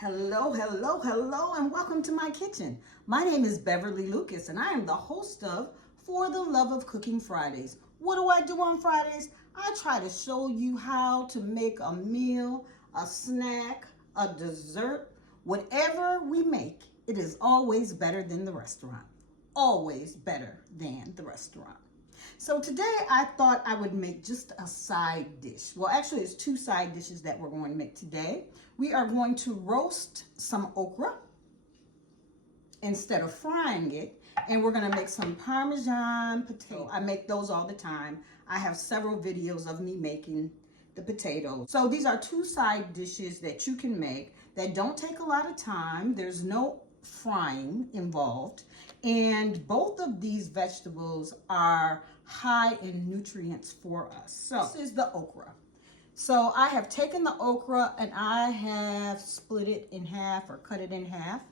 Hello, hello, hello, and welcome to my kitchen. My name is Beverly Lucas, and I am the host of For the Love of Cooking Fridays. What do I do on Fridays? I try to show you how to make a meal, a snack, a dessert. Whatever we make, it is always better than the restaurant. Always better than the restaurant. So today I thought I would make just a side dish. Well, actually it's two side dishes that we're going to make today. We are going to roast some okra instead of frying it, and we're going to make some Parmesan potato. I make those all the time. I have several videos of me making the potatoes. So these are two side dishes that you can make that don't take a lot of time. There's no frying involved, and both of these vegetables are high in nutrients for us. So this is the okra. So I have taken the okra and I have split it in half or cut it in half.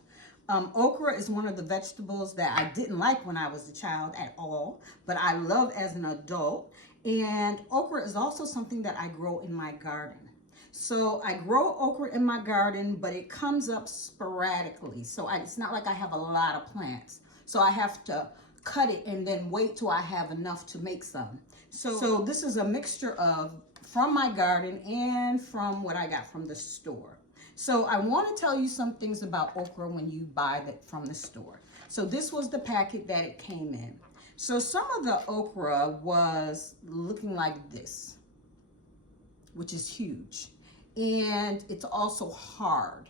Okra is one of the vegetables that I didn't like when I was a child at all, but I love as an adult. And okra is also something that I grow in my garden. So I grow okra in my garden, but it comes up sporadically. So it's not like I have a lot of plants. So I have to cut it and then wait till I have enough to make some. So this is a mixture of from my garden and from what I got from the store. So I want to tell you some things about okra when you buy it from the store. So this was the packet that it came in. So some of the okra was looking like this, which is huge. And it's also hard.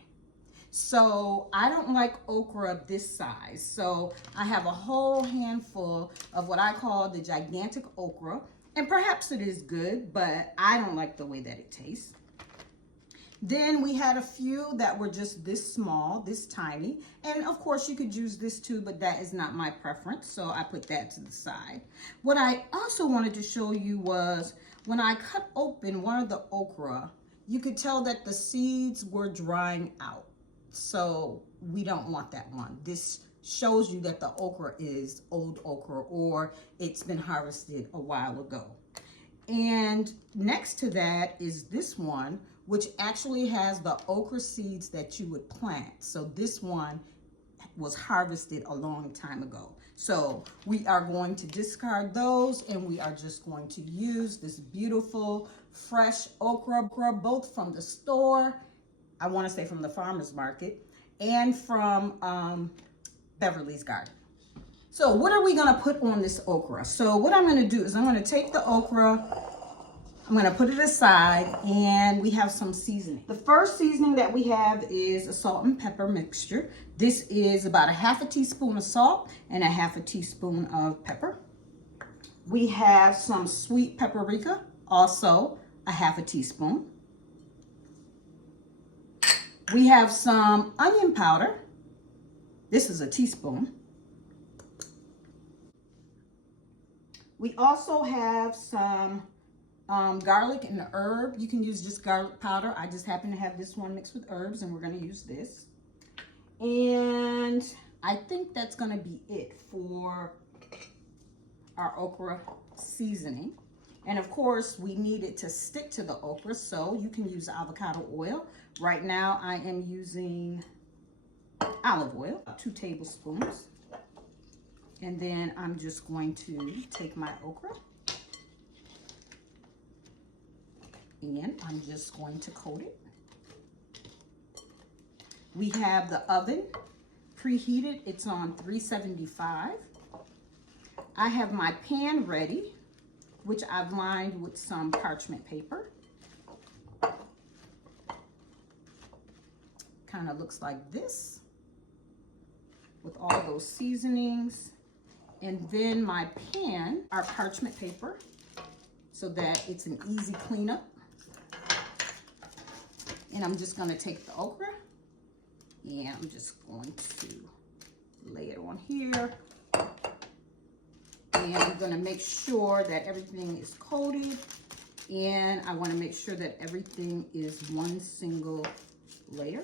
So I don't like okra this size. So I have a whole handful of what I call the gigantic okra. And perhaps it is good, but I don't like the way that it tastes. Then we had a few that were just this small, this tiny. And of course you could use this too, but that is not my preference. So I put that to the side. What I also wanted to show you was when I cut open one of the okra, you could tell that the seeds were drying out. So we don't want that one. This shows you that the okra is old okra or it's been harvested a while ago. And next to that is this one, which actually has the okra seeds that you would plant. So this one was harvested a long time ago. So we are going to discard those and we are just going to use this beautiful fresh okra, both from the store, I want to say from the farmer's market, and from Beverly's garden. So what are we going to put on this okra? So what I'm going to do is I'm going to take the okra, I'm going to put it aside, and we have some seasoning. The first seasoning that we have is a salt and pepper mixture. This is about a half a teaspoon of salt and a half a teaspoon of pepper. We have some sweet paprika, also a half a teaspoon. We have some onion powder. This is a teaspoon. We also have some garlic and herb. You can use just garlic powder. I just happen to have this one mixed with herbs, and we're going to use this. And I think that's going to be it for our okra seasoning. And of course, we need it to stick to the okra, so you can use avocado oil. Right now, I am using olive oil, 2 tablespoons. And then I'm just going to take my okra and I'm just going to coat it. We have the oven preheated. It's on 375. I have my pan ready, which I've lined with some parchment paper. Kind of looks like this with all those seasonings. And then my pan, our parchment paper, so that it's an easy cleanup. And I'm just going to take the okra and I'm just going to lay it on here. And I'm going to make sure that everything is coated, and I want to make sure that everything is one single layer.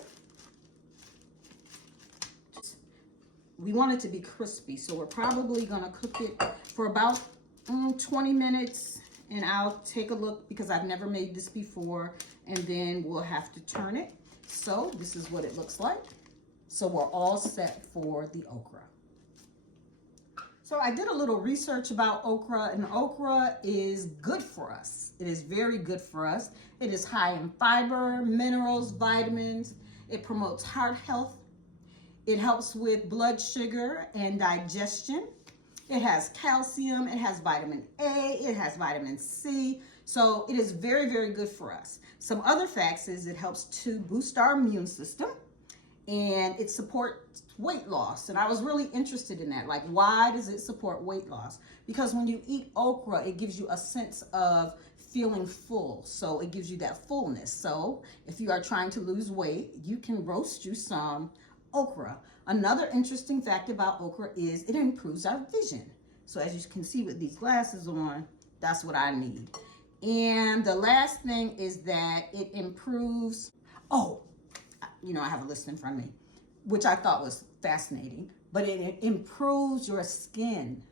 We want it to be crispy, so we're probably going to cook it for about 20 minutes, and I'll take a look because I've never made this before, and then we'll have to turn it. So this is what it looks like. So we're all set for the okra. So I did a little research about okra, and okra is good for us. It is very good for us. It is high in fiber, minerals, vitamins. It promotes heart health. It helps with blood sugar and digestion. It has calcium, it has vitamin A, it has vitamin C. So it is very, very good for us. Some other facts is it helps to boost our immune system, and it supports weight loss. And I was really interested in that. Like, why does it support weight loss? Because when you eat okra, it gives you a sense of feeling full. So it gives you that fullness. So if you are trying to lose weight, you can roast you some okra. Another interesting fact about okra is it improves our vision. So as you can see with these glasses on, that's what I need. And the last thing is that it improves, I have a list in front of me, which I thought was fascinating, but it improves your skin.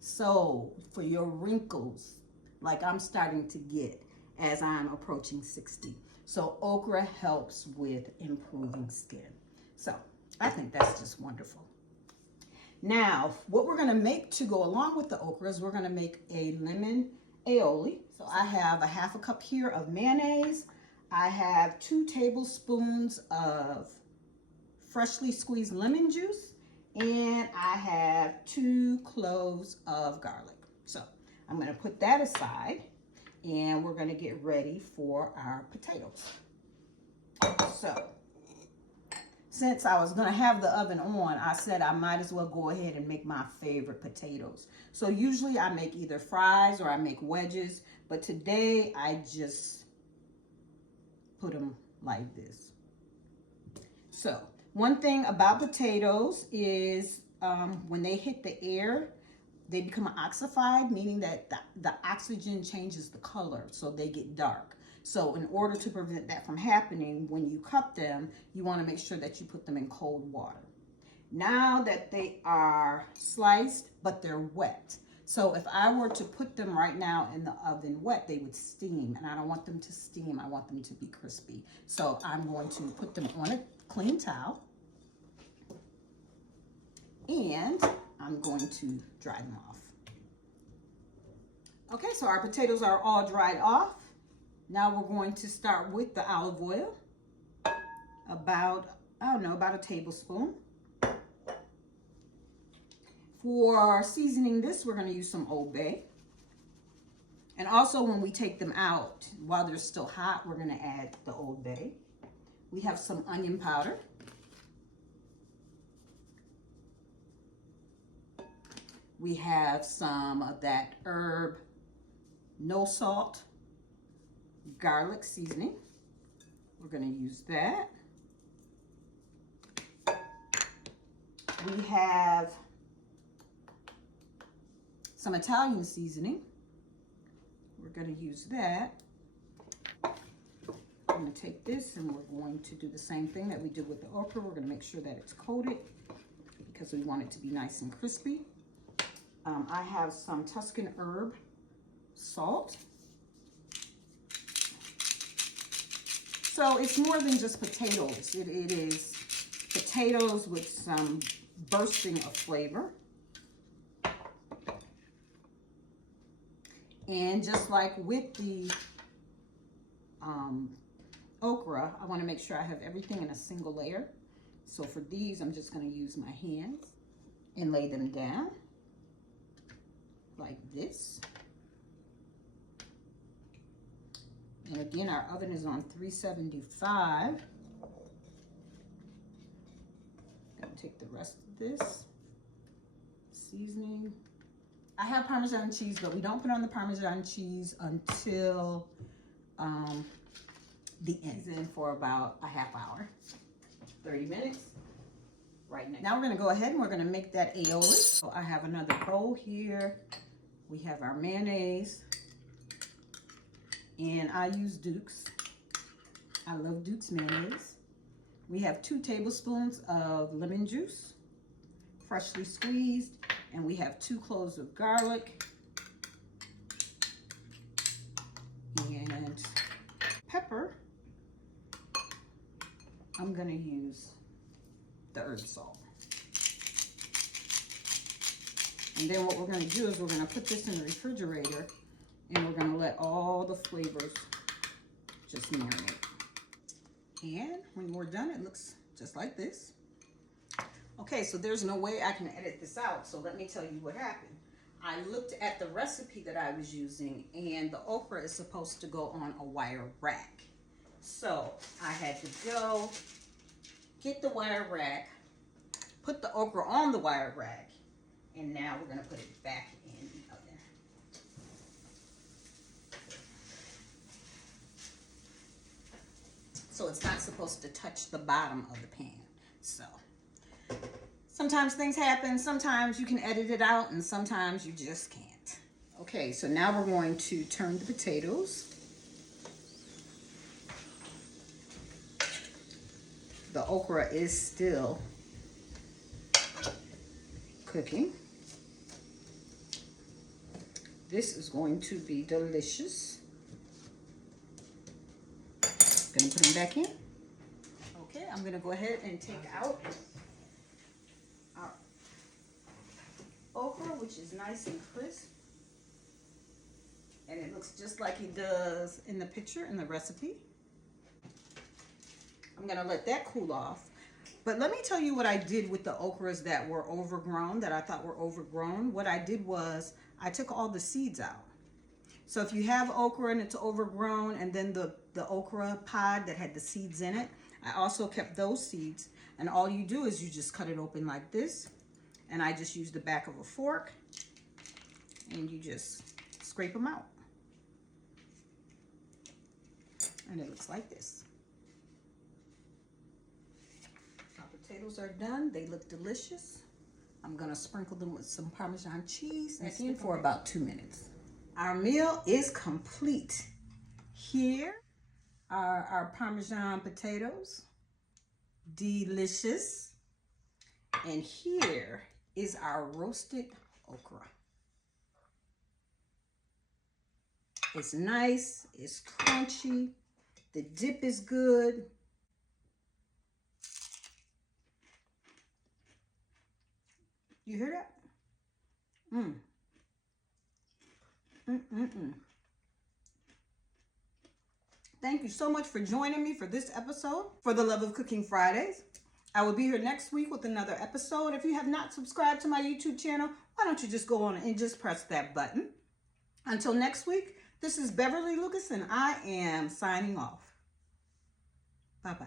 So for your wrinkles, like I'm starting to get as I'm approaching 60. So okra helps with improving skin. So I think that's just wonderful. Now, what we're gonna make to go along with the okra is we're gonna make a lemon aioli. So I have a half a cup here of mayonnaise. I have 2 tablespoons of freshly squeezed lemon juice, and I have 2 cloves of garlic. So I'm gonna put that aside, and we're gonna get ready for our potatoes. So since I was gonna have the oven on, I said I might as well go ahead and make my favorite potatoes. So usually I make either fries or I make wedges, but today I just put them like this. So one thing about potatoes is when they hit the air, they become oxidified, meaning that the oxygen changes the color, so they get dark. So in order to prevent that from happening, when you cut them, you want to make sure that you put them in cold water. Now that they are sliced, but they're wet. So if I were to put them right now in the oven wet, they would steam, and I don't want them to steam. I want them to be crispy. So I'm going to put them on a clean towel, and I'm going to dry them off. Okay, so our potatoes are all dried off. Now we're going to start with the olive oil, about a tablespoon. For seasoning this, we're going to use some Old Bay. And also when we take them out, while they're still hot, we're going to add the Old Bay. We have some onion powder. We have some of that herb, no salt, garlic seasoning. We're going to use that. We have some Italian seasoning. We're going to use that. I'm going to take this and we're going to do the same thing that we did with the okra. We're going to make sure that it's coated because we want it to be nice and crispy. I have some Tuscan herb salt. So it's more than just potatoes. It is potatoes with some bursting of flavor. And just like with the okra, I want to make sure I have everything in a single layer. So for these, I'm just going to use my hands and lay them down like this. And again, our oven is on 375. Gonna take the rest of this seasoning. I have Parmesan cheese, but we don't put on the Parmesan cheese until the end. It's in for about a half hour, 30 minutes. Right now we're gonna go ahead and we're gonna make that aioli. So I have another bowl here. We have our mayonnaise, and I use Duke's. I love Duke's mayonnaise. We have 2 tablespoons of lemon juice, freshly squeezed, and we have 2 cloves of garlic and pepper. I'm going to use the herb salt. And then what we're going to do is we're going to put this in the refrigerator and we're going to let all the flavors just marinate. And when we're done, it looks just like this. Okay, so there's no way I can edit this out, so let me tell you what happened. I looked at the recipe that I was using, and the okra is supposed to go on a wire rack. So I had to go get the wire rack, put the okra on the wire rack, and now we're going to put it back in the oven. So it's not supposed to touch the bottom of the pan. So sometimes things happen, sometimes you can edit it out, and sometimes you just can't. Okay, so now we're going to turn the potatoes. The okra is still cooking. This is going to be delicious. Gonna put them back in. Okay, I'm gonna go ahead and take out our okra, which is nice and crisp. And it looks just like it does in the picture, in the recipe. I'm gonna let that cool off. But let me tell you what I did with the okras that were overgrown, that I thought were overgrown. What I did was I took all the seeds out. So if you have okra and it's overgrown, and then the okra pod that had the seeds in it, I also kept those seeds. And all you do is you just cut it open like this. And I just use the back of a fork and you just scrape them out. And it looks like this. Our potatoes are done. They look delicious. I'm gonna sprinkle them with some Parmesan cheese and steam for about 2 minutes. Our meal is complete. Here are our Parmesan potatoes. Delicious. And here is our roasted okra. It's nice, it's crunchy, the dip is good. You hear that? Thank you so much for joining me for this episode, For the Love of Cooking Fridays. I will be here next week with another episode. If you have not subscribed to my YouTube channel, why don't you just go on and just press that button. Until next week, this is Beverly Lucas and I am signing off. Bye-bye.